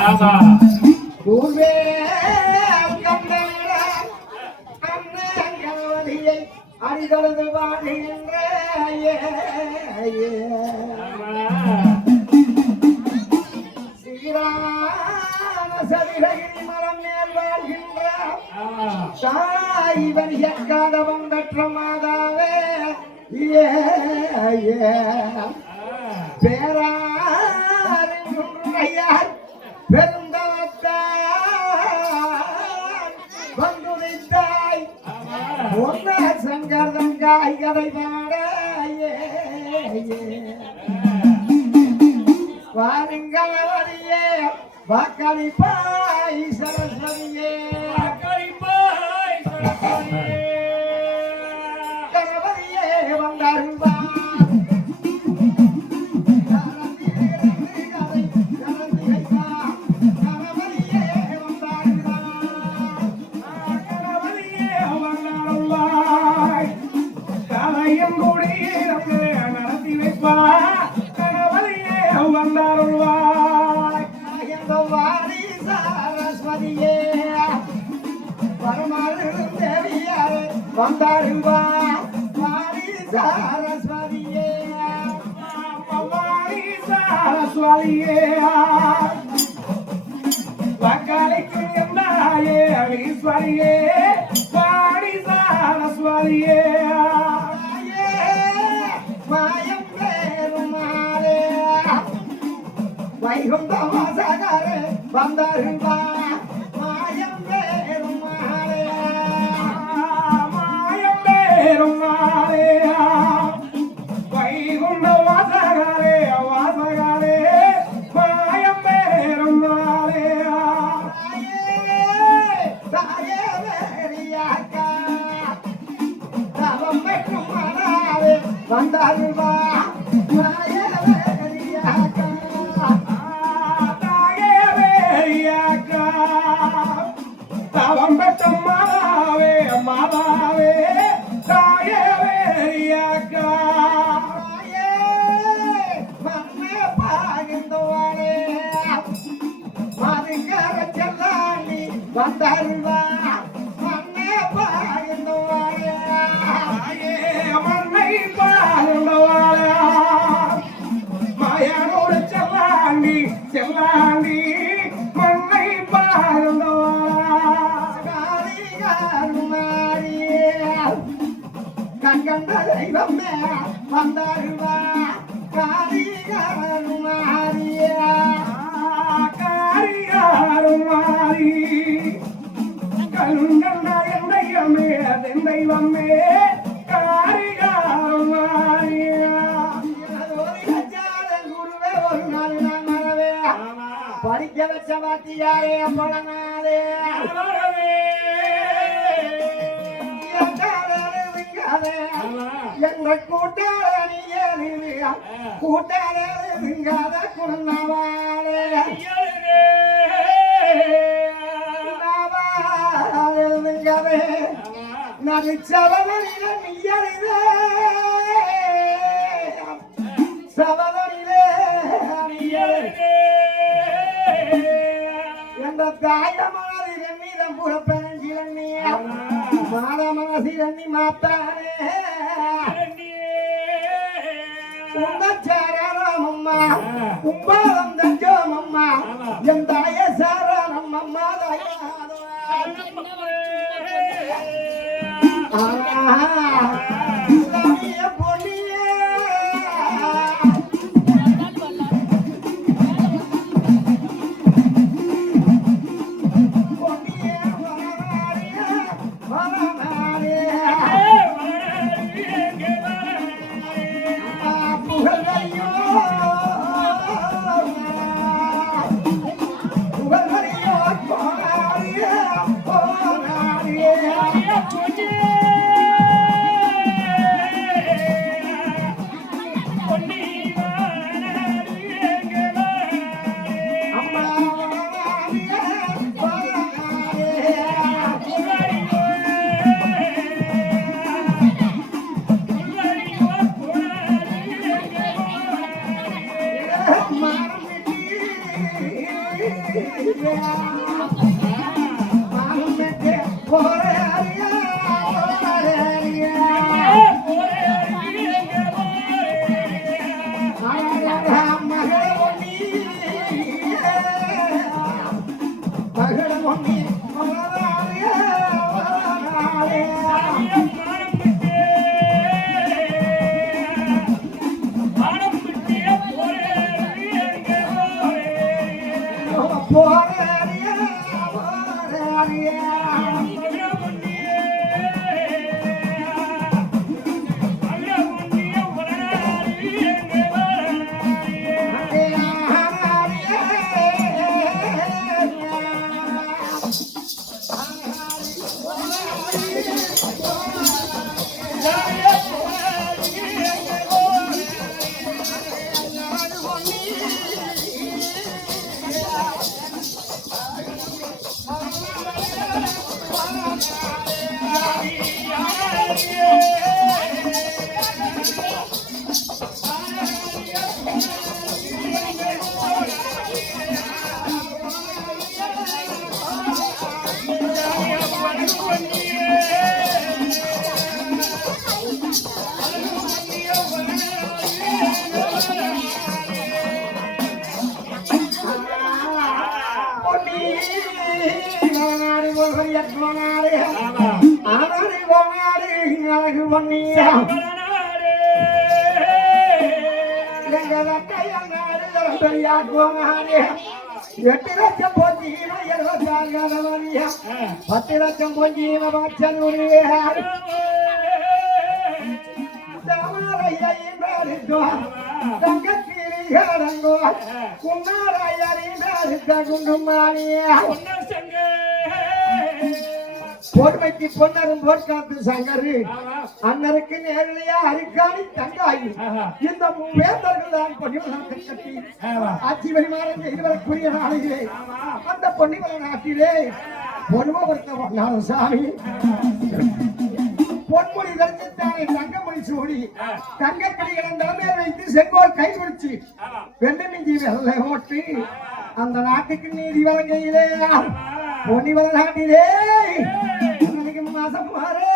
ஆமா பூவே கண்ணேட அண்ணன் கணவதியை அடிதொழுது வாழ்கின்ற ஸ்ரீராம சதிரகிரி மரம் மேல் வாழ்கின்ற தாய் வரியாதவன் பெற்ற மாதாவே பேரார் பெருந்தவத்தாய் வந்துரைத்தாய் ஒன்ன சங்கர்தங்காய் கதை பாட வாருங்களே வாக்களிப்பாய் சரஸ்வதியே கணவதியே வந்தாருவா வந்தாருவா வாரி சாரஸ்வதியே வாரி சாரஸ்வதியே வக்காலைக்கு என்னாயே ஈஸ்வரியே வாரி சாரஸ்வதியே மாயம் பேருமாளே வைகுண்ட வாசகரே வந்தாருவா மாயம் பேருமாளே வைகுண்ட வாசகரே வாசகரே மாயம் பேரும் தாயே வேறியாக்கா தவம் பெற்றும் மனாவே வந்தாருவா தாயே வேறியாக்கா தாயே வேறியாக்கா தவம் பெற்றும் மாதாவே மாதாவே தாயே வேறியாக்கா மண்ணே பாகிந்தவாளே மதுங்கர செல்லாண்டி வந்தாருவா மண்ணே பாகிந்தவாளே மண்ணை பாகிந்தவாளே மாயானோடு செல்லாண்டி செல்லாண்டி மண்ணை பாகிந்தவாளே கண்கண்ட தெய்வமே வந்தாருவா காரியாருமாரியா காரியாருமாரி கண்கண்ட என் தெய்வமே அதன் தெய்வமே காரியாருமாரியா குருவே ஒரு நாள் நான் மறவே படிக்க வச்ச வாத்தியாரே அம்பளனாரே எங்க கூட்டாளியே கூட்டாளிங்காத குழந்தைவாளே நடிச்சவனில நீயறிவே சவதனிலே என்ற தாயமாரி மீதம் புறப்பெஞ்சிலன்னி மாதமாசிரண்ணி மாத்தானே உன்னச்சாரமம்மா உம்பாலம் தஞ்சோமம்மா என் தாய சாரணம்மம்மா பொன்னியே எட்டு லட்சம் பொஞ்சி 10 லட்சம் பொஞ்சி தங்கத்திரிகோ குன்னாரையறிந்த குண்டுமானியா பொறுமைக்கு பொன்னரும் போர்க்காத்து சங்கரு அன்னருக்கு நேரடியா அரிக்காணி தங்காயி இந்த வேந்தர்கள் தான் பொன்னிவளத்தை கட்டி ஆட்சி பரிமாறம் செய்து வரக்கூடிய நாளிலே அந்த பொன்னிவள நாட்டிலே பொன்மபுரத்த சாமி பொன்மொழி தரிசித்தானே தங்கமொழி சூடி தங்கக்கடிகளின் தலைமையில் வைத்து செங்கோல் கை பிடிச்சு வெள்ளமிஞ்சி வெள்ளை ஓட்டி அந்த நாட்டுக்கு நீதி வழங்கையிலே பொன்னிவள நாட்டிலே மாசம் மாறே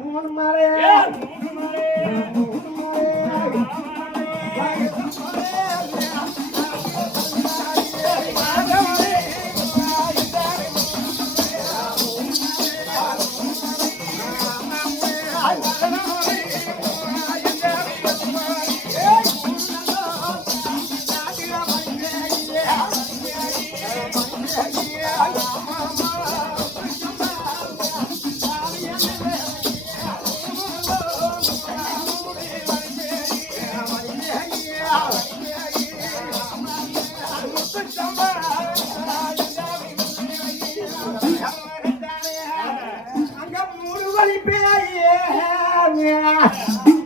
3 மாறே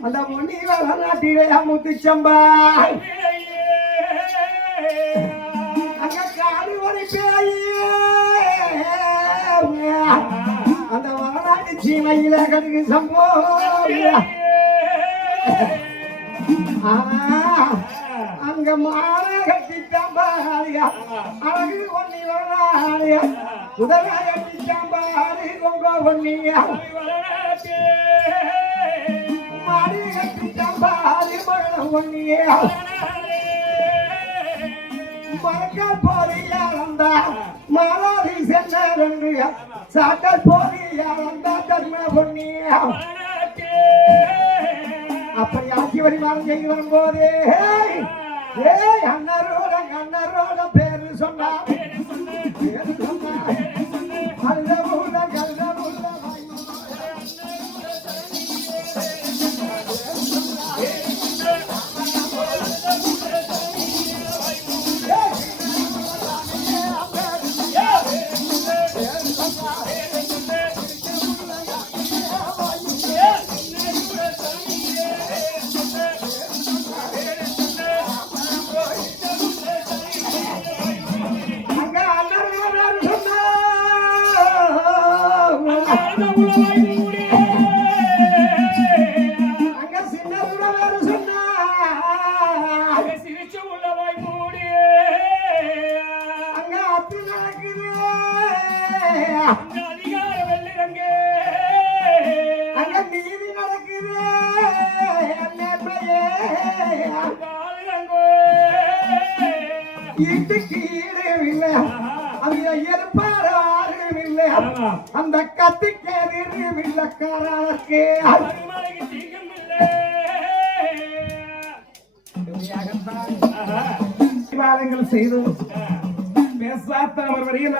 அந்த பொன்னிவள நாட்டிலே முத்துச்சம்பா அங்க காடு ஒரு பேயே அந்த வளநாட்டு சீமையில கடுகு சம்போ அங்க மாலை கட்டிச்சம்பாரியா அழகு பொன்னிவள நாடியா உதவ கட்டிச்சம்பாரி கொங்க பொன்னியா மரக்கால் போரியாளந்தா மாலாதி சென்ன சாக்கால் போரியாளந்தா தர்ம பொன்னியா அப்படி ஆட்சி வரிமானம் செய்து வரும்போதே அண்ணரோட பேரு சொன்னா அதிகார வெள்ளிரங்க அங்க நீதி நடக்குது நேர்மையே இதுக்கு ஈடுமில்லை அவங்க இருப்பாரும் அந்த கத்திக்கு வில்லக்காரே செய்து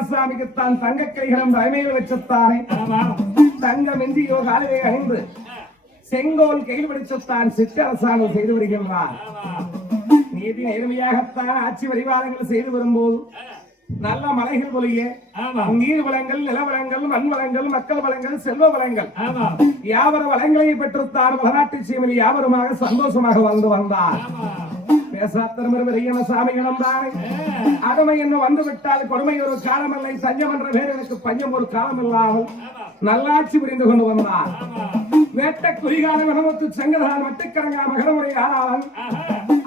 சாமிக்கு தான் தங்க கைகளும் தலைமையில் வச்சுத்தானே தங்க மெஞ்சியோ காலையை அணிந்து செங்கோல் கையில் பிடிச்சுத்தான் சிற்றரசாங்கம் செய்து வருகின்றார் நீதி நேர்மையாகத்தான் ஆட்சி பரிவாரங்கள் செய்து வரும்போது நல்ல மலைகள் பொழிய நீர் வளங்கள் நில வளங்கள் மண் வளங்கள் மக்கள் வளங்கள் செல்வ வளங்கள் யாவர வளங்களை பெற்றுத்தான் வளநாட்டு சீமையில் யாவருமாக சந்தோஷமாக வாழ்ந்து வந்தார் சாமிகளும் தானே அகமை என்ன வந்து விட்டால் கொடுமை ஒரு காலம் இல்லை சஞ்சம் என்ற பேர் எனக்கு பஞ்சம் ஒரு காலம் இல்லாமல் நல்லாட்சி புரிந்து கொண்டு வந்தார் வேட்ட குறிகால வனமுத்து சங்கரதான் மட்டுக்கரங்கா மகரமுறை ஆளாளன்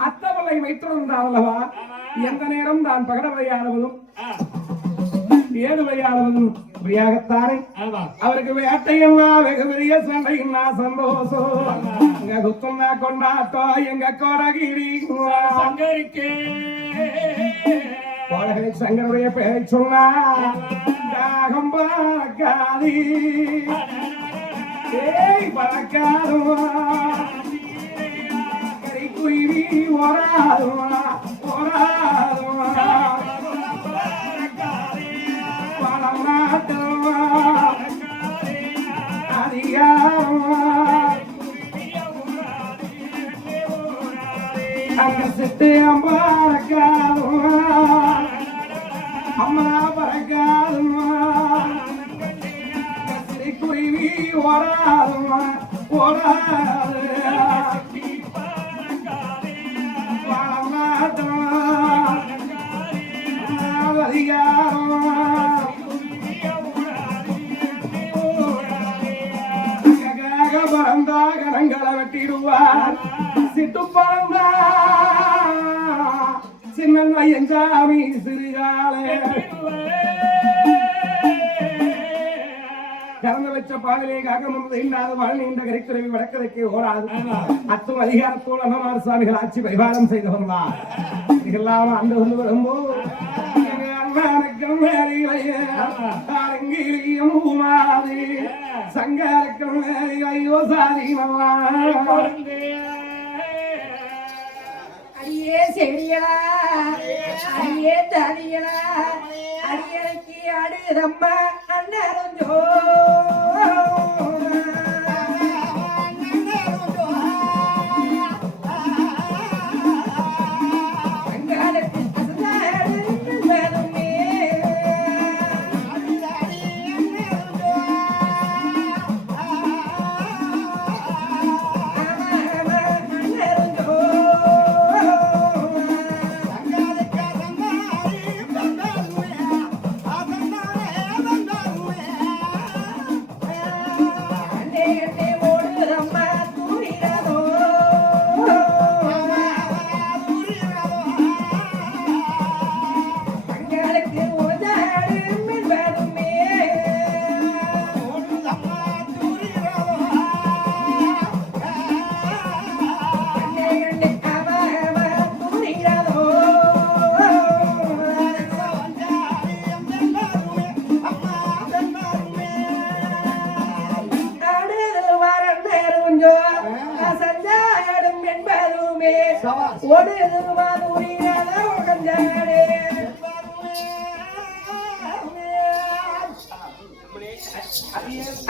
அத்தவலை வைத்திருந்தார் அல்லவா எந்த நேரம் தான் பகடவரையாளவதும் ஏழுவையாளவதும் பிரியாகத்தானே அவருக்கு வேட்டையெல்லாம் வெகு பெரிய சண்டைன்னா சந்தோஷம் எங்க குத்துன்னா கொண்டாட்டோ எங்க கோடகிரி சங்கரிக்கே கோடகிரி சங்கருடைய பெயரை சொன்னா தாகம் பார்க்காதி பறக்காதுமா கறி குருவி ஓராதுமா ஓராதுமா பணம் நாட்டுமா அதிகாரமா அங்க சிட்டு அம்மா பறக்காதுமா அம்மா பறக்காதுமா குருவி ஓராதுமா ஓராது பணம் நாட்டுமா அதிகாரமா பறந்தா கரங்களை வெட்டிடுவார் சிட்டு பறந்தா சின்ன எஞ்சாமி சிறுகாலே கறந்து வச்ச பாடலே காகமம் இல்லாத வாழ் நீண்ட கரைக்குறவி வடக்கதைக்கு ஓடாது அத்தும் அதிகாரத்தோடு அண்ணமார் சுவாமிகள் ஆட்சி பரிபாலம் செய்து வந்தார் இதெல்லாம் அந்த வந்து வரும்போது சங்கரக்கம் ஐயோ சாதிமா அடியே செடியலா அடியே தடியலா அடியலைக்கு அடுதம்மா அண்ணரும் ஜோ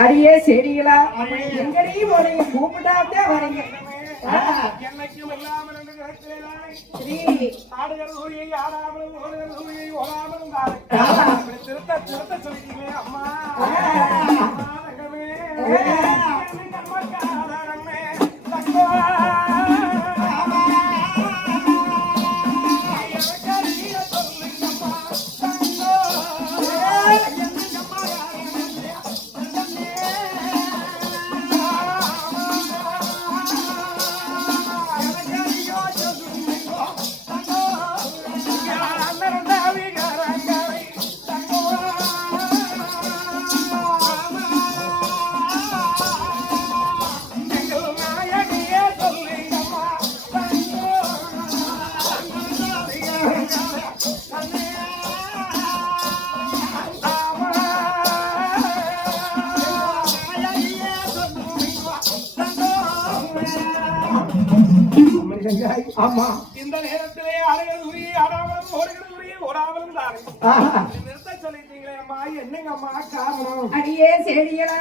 அடியே செடிகளா எங்கடி போறீங்க கூப்பிட்டாத்தே வரீங்க என்னைக்கும் இல்லாமல் என்று ஸ்ரீ ஆடுகள் ஊழியை ஆடாமலும் ஓடுகள் ஊழியை ஓடாமலும் திருத்த திருத்த சொல்லிட்டீங்களே அம்மா வருகிறாய் ஆமா இந்த நேரத்திலே அலைகள் உரிய ஆடாமலும் ஓடுகிறது உரிய ஓடாமலும் தானே ஆஹா. நிறுத்த சொல்லிட்டீங்களே அம்மா என்னங்க அம்மா காரணம் அடியே செடிகளா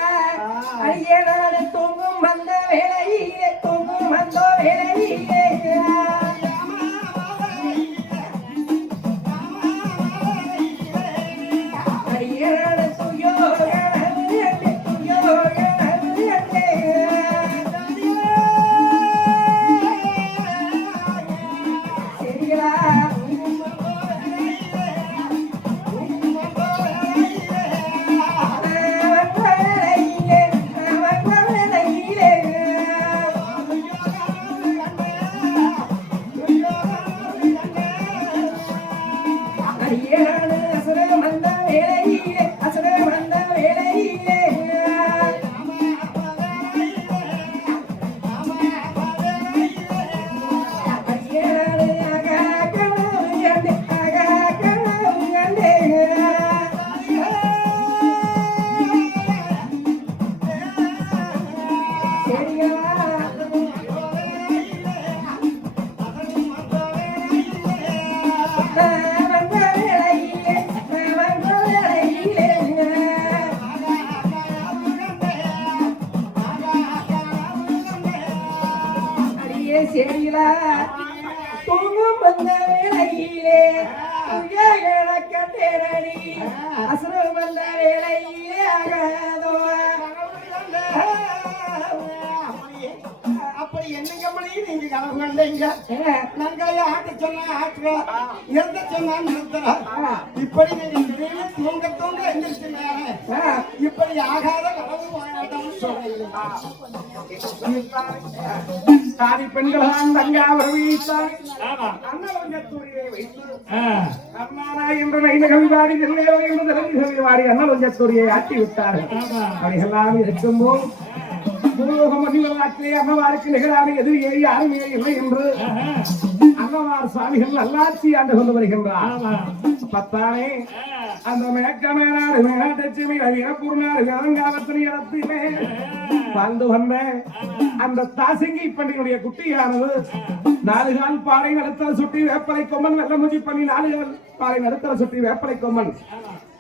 அடியே நான் தூங்கும் வந்த வேளையிலே தூங்கும் வந்த வேளையிலே அடியே நான் தூயோ செடிகளா தூங்கும் வந்த வேளையிலே கட்டேரடி அசுரம் வந்த வேளையிலே ஆகாதோ அப்படி என்னங்க மணி நீங்க கனவு கண்டீங்க நாங்களே ஆட்ட சொன்னா ஆட்டுறோம் நிறுத்த சொன்னா நிறுத்துறோம் இப்படி நீங்க திடீர்னு தூங்க தூங்க எந்திரிச்சுங்க இப்படி ஆகாத கனவு வாழாதம்னு சொல்றீங்க சாதி பெண்களான் தங்காவர் வீட்டார் அன்னலஞ்சத்தூரியை வைத்து கர்நாடா என்ற நைனகவிவாடி திருநேவரை என்ற தலைவிவாடி அன்னலஞ்சத்தூரியை ஆட்டி விட்டார்கள் அவைகளாம் இருக்கும்போது அம்மவாருக்கு நிகழான எது யாருமே இல்லை என்று அம்மவார் சுவாமிகள் நல்லாட்சி ஆண்டு கொண்டு வருகின்றார் பத்தானே அந்த மேற்கமேனாடு மேலட்சுமி வீரப்பூர்ணாடு அலங்காரத்தினை இடத்திலே வாழ்ந்து வந்த அந்த தாசிங்கி பண்ணினுடைய குட்டியானது 4 கால் பாறை நடுத்தர சுட்டி வேப்பலை கொம்மன் வெள்ளமூஞ்சி பண்ணி 4 கால் பாறை நடுத்தர சுட்டி வேப்பலை கொம்மன்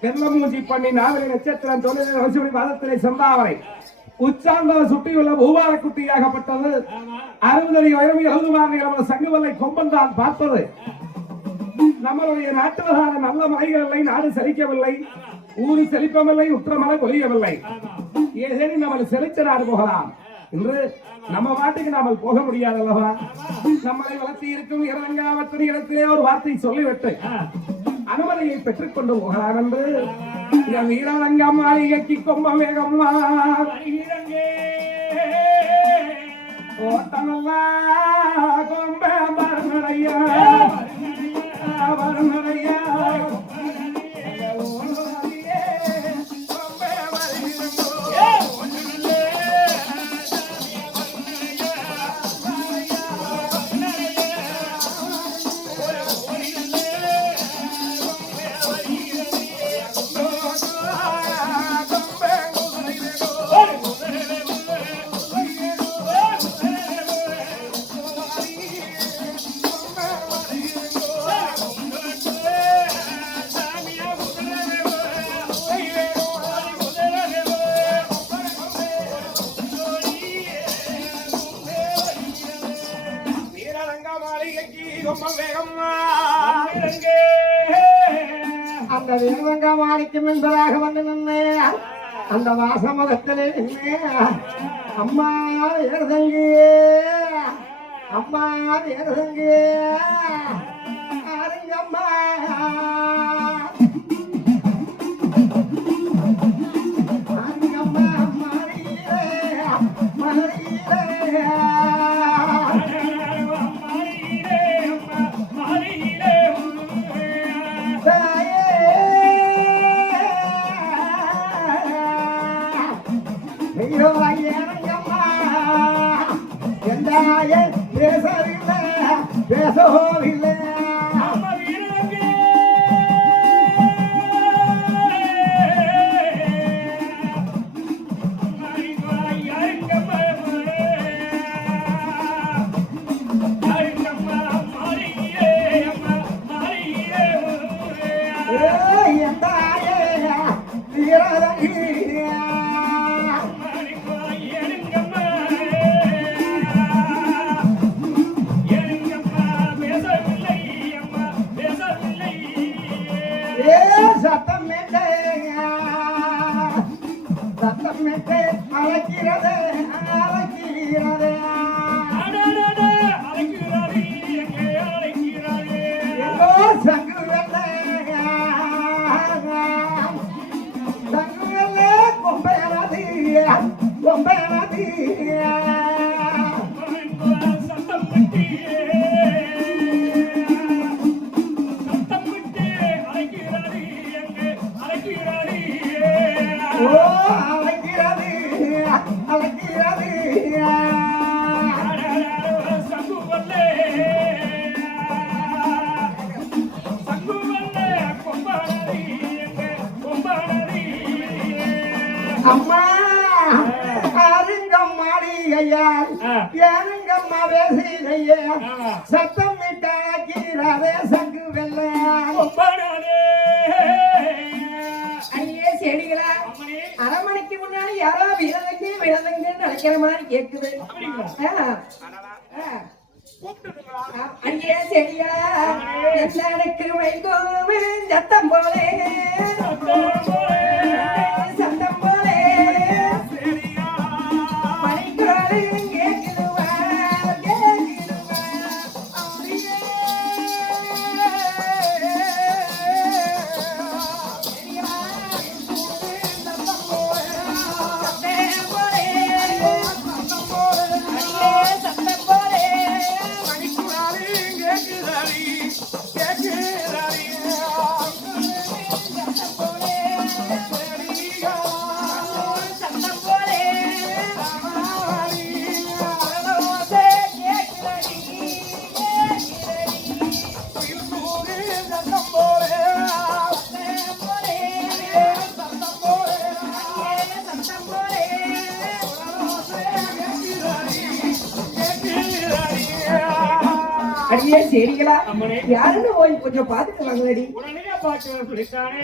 வெள்ளமூஞ்சி பண்ணி 4 நட்சத்திரம் தொழில் பாதத்திலே செம்பாவரை உச்சாந்தர சுட்டியுள்ள பூபார குட்டியாகப்பட்டது 60 அடி உயரம் 70 மாதம் சங்குவலை கொம்பன் தான் பார்த்தது நம்மளுடைய நாட்டுவதான நல்ல மலைகள் இல்லை நாடு செழிக்கவில்லை ஊரு செழிப்பமில்லை உற்றமலை பொழியவில்லை ஏதேனும் நம்ம செழித்த நாடு போகலாம் என்று நம்ம பாட்டுக்கு நாம போக முடியாது அல்லவா நம்மளை வளர்த்தி இருக்கும் இரங்காவத்தின் இடத்திலே ஒரு வார்த்தை சொல்லிவிட்டு அனுமதியை பெற்றுக் கொண்டு போகலாம் என்று வீரரங்கம் மாளிகைக்கு கொம்ப வேகம்மா ஓட்டமல்லா கொம்ப மரமடையா மரமடையா அந்த வீரங்க மாணிக்கம் என்பதாக வந்து நின்று அந்த வாசமுகத்திலே நின்று அம்மா ஏறுதங்கியே அம்மா ஏறுதங்கியே அருங்கம்மா அருங்கம்மா மாறியே மாறியே பேசவில்லை பேசவில்லை ஐயங்கம்மா எந்த ஆயே தீரதடி சத்தமிட்டே அழைக்கிறது அழைக்கிறது எங்கோ சங்கு வெள்ளை கொம்பையனது கொம்பையனது ஓ அழைக்கிறது அழைக்கிறது அம்மா அருங்கம்மாடி ஐயா ஏனுங்கம்மா வேசையா சத்தம் விட்டாக்கிறாரே சங்கு வெள்ளை அடியே செடிகளா அரமணிக்கு முன்னாடி யாரோ விலங்குன்னு நினைக்கிற மாதிரி கேக்குது அடியே செடிகளா எனக்கு வைகோவே சத்தம் போலே சத்தம் போலே மணிக்குறாலும் கேக்குதுவா கேக்குதுவா அடியே சரிங்களா யாருன்னு போய் கொஞ்சம் பாத்துட்டு வாங்களடி உடனே பாட்டு சொல்லிட்டானே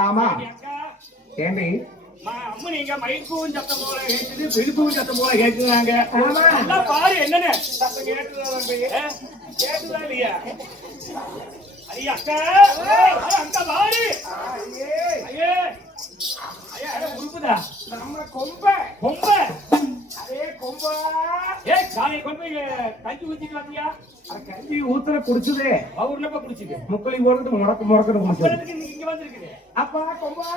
ஆமா ஏண்டி அம்மனிங்க மயிர்க்கும் சத்தம் போல கேக்குது பிடிப்பும் சத்தம் போல கேக்குறாங்க எல்லாம் பாரு என்னன்னு சத்தம் கேட்டுதா இல்லையா ஐயா அக்கா அக்கா பாரு ஐயே ஐயா உருப்புதா நம்ம கொம்ப அதே கொம்பா காலை கொண்டு போய் கஞ்சி ஊத்திட்டு வந்தியா கஞ்சி ஊத்துல குடிச்சதே அவர் என்னப்பா குடிச்சுது முக்களி போடுறது முறக்கு குடிச்சது இன்னைக்கு இங்க வந்திருக்குது அப்பா கொம்பா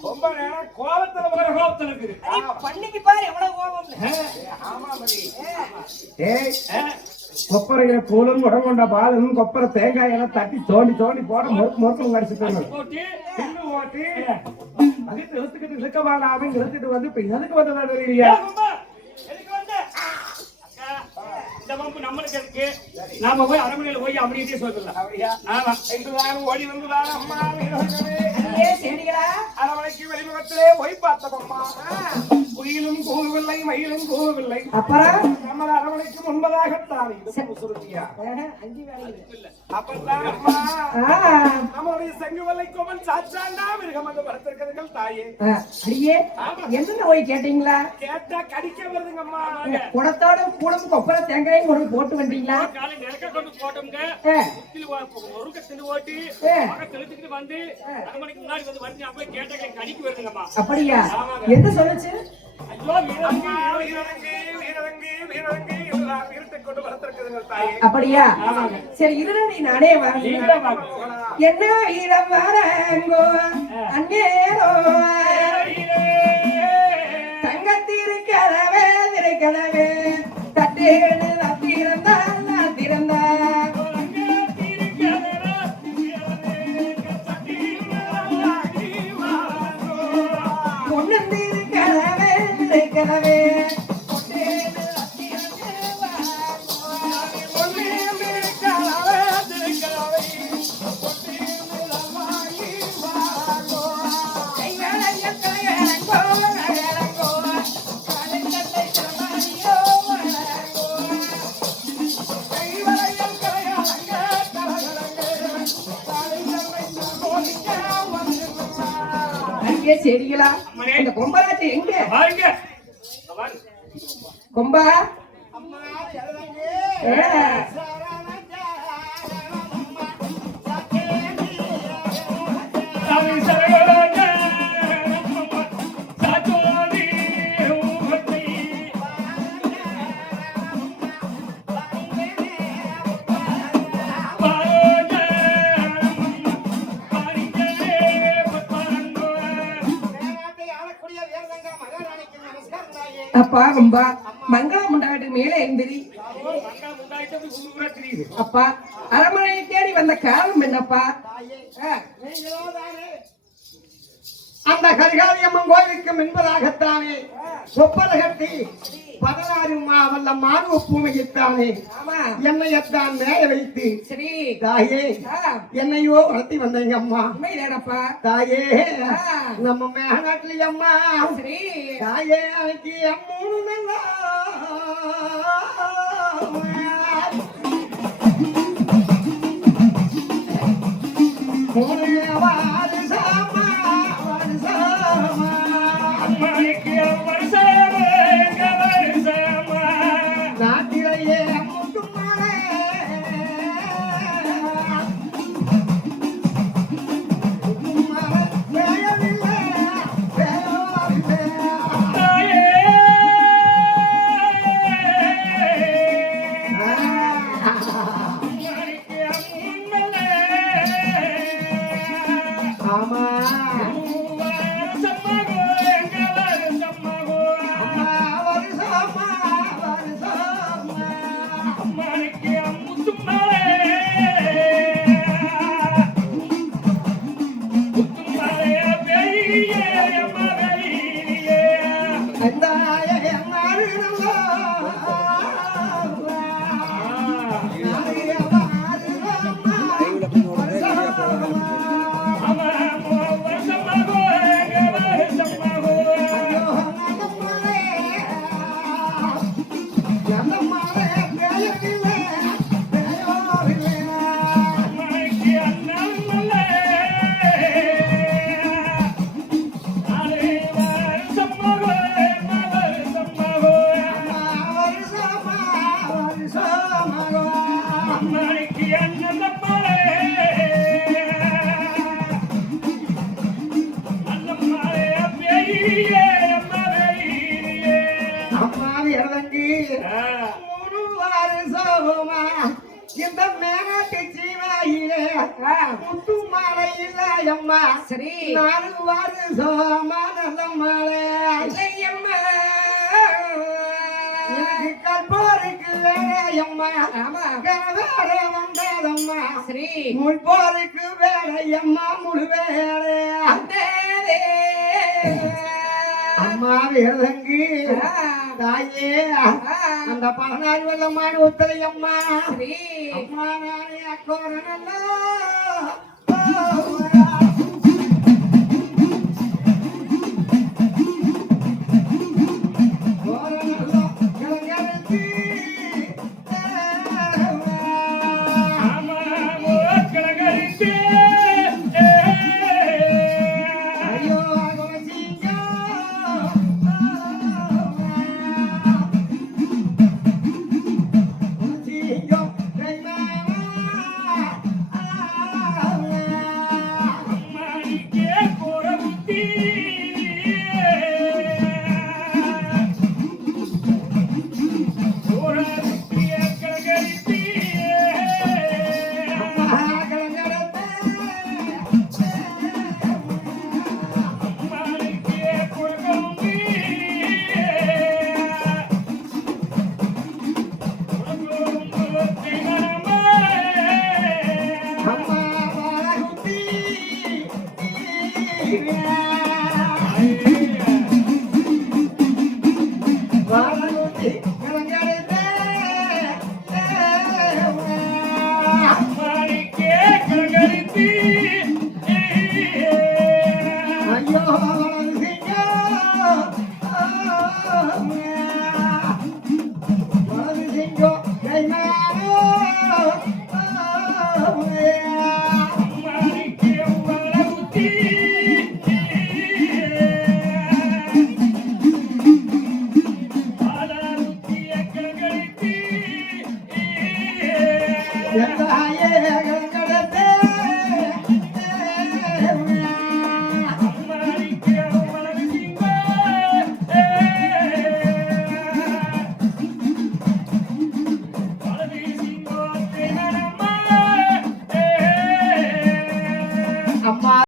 கொம்ப நேரம் கோலத்துல வேற கோபத்துல இருக்குது பண்ணிக்கு பாரு எவ்வளவு கோபம் ஆமா மதி கொப்பரையில கூழும் உடம்புண்ட பாலும் கொப்பரை தேங்காய் எல்லாம் தட்டி தோண்டி போட மொத்தம் கடிச்சுட்டு போட்டு பின்னு ஓட்டி அதுக்கு இழுத்துக்கிட்டு இழுக்க வேண்டாமே இழுத்துட்டு வந்து இப்ப எதுக்கு வந்ததா தெரியலையா எதுக்கு வந்த அக்கா இந்த வம்பு நம்மளுக்கு இருக்கு நாம போய் அரண்மனையில போய் அப்படியே சொல்லலாம் ஆமா எங்களாரும் ஓடி வந்துதான் அம்மா செடிகளா அரவணைக்கு வெளிமுகத்திலே போய் பார்த்தோம் அம்மா குயிலும் கூவவில்லை மயிலும் கூவவில்லை அப்புறம் நம்ம அரவணைக்கு முன்பதாகத்தான் இது சுருட்டியா அஞ்சு வேலை அப்பதான் அம்மா நம்மளுடைய செங்குவல்லை கோவல் சாச்சாண்டா மிருகம் அங்க வளர்த்திருக்கிறதுகள் தாயே அடியே என்ன போய் கேட்டீங்களா கேட்டா கடிக்க வருதுங்க அம்மா குடத்தோட கூடம் கொப்பரை தேங்காயும் கொண்டு போட்டு வந்தீங்களா காலை நெருக்க கொண்டு போட்டோம்ங்க ஒருக்க தின்னு ஓட்டி தெளிச்சுக்கிட்டு வந்து அரை மணிக்கு முன்னாடி வந்து வந்து அப்ப கேட்ட கடிக்கு வருதுங்கம்மா அப்படியா என்ன சொல்லுச்சு ஐயோ வீரங்க வீரரங்கு வீரரங்கு எல்லாம் வீரத்தை கொண்டு வளர்த்திருக்கிறதுகள் தாயே அப்படியா சரி இருடா நீ நானே வரேன் என்ன வீரம் வரங்கோ அன்னேரோ தங்கத்திருக்கலவே திருக்கலவே தட்டேடு திறந்தா திறந்தா பொண்ணுந்திருக்கலவே திருக்கலவே செடிகளா இந்த கொம்பராட்சி எங்க பாருங்க கொம்பா அப்பா கொம்பா மங்களம் உண்டாட்டு மேலே எந்திரி அப்பா அரண்மனையை தேடி வந்த காரணம் என்னப்பா அந்த கரிகாலி அம்மன் கோயிலுக்கு முன்பதாகத்தானே சொப்பல கட்டி 16 வல்ல மார்பு பூமிக்குத்தானே என்னையத்தான் மேய வைத்து சரி தாயே என்னையோ வளர்த்தி வந்தீங்க அம்மா உண்மைதானப்பா தாயே நம்ம மேகநாட்டிலி அம்மா சரி தாயே அன்னைக்கு அம்மூணு நல்லா நாட்டிலேயே முத்துமாலே ஆமா இந்த மேனாட்டு சீவாயிலே முத்து மாலை இல்லையம்மா சரி 4 வருஷமா நல்ல மாலை இல்லையம்மா எனக்கு கல்போருக்கு வேலையம்மா வேற வந்ததம்மா சரி முன்போருக்கு வேலையம்மா முழு வேலை அம்மா வேலங்கு தாயே அந்த 16 வல்ல மாடு ஒத்தலையம்மா அம்மா நானே அக்கோரனல்லோ வாழகுட்டி கலங்கடைத்தே மாணிக்கே கங்கரித்தி ஐயோ வளர்ந்து சிங்கம் கைமாறோ மாணிக்கே வளகுத்தி பாலகுத்திய கங்கரித்தி எந்தாயே கலங்கடைத்தே மாணிக்கே வளகுத்திங்க வளதி சிங்கோ தேனம்மா அம்மா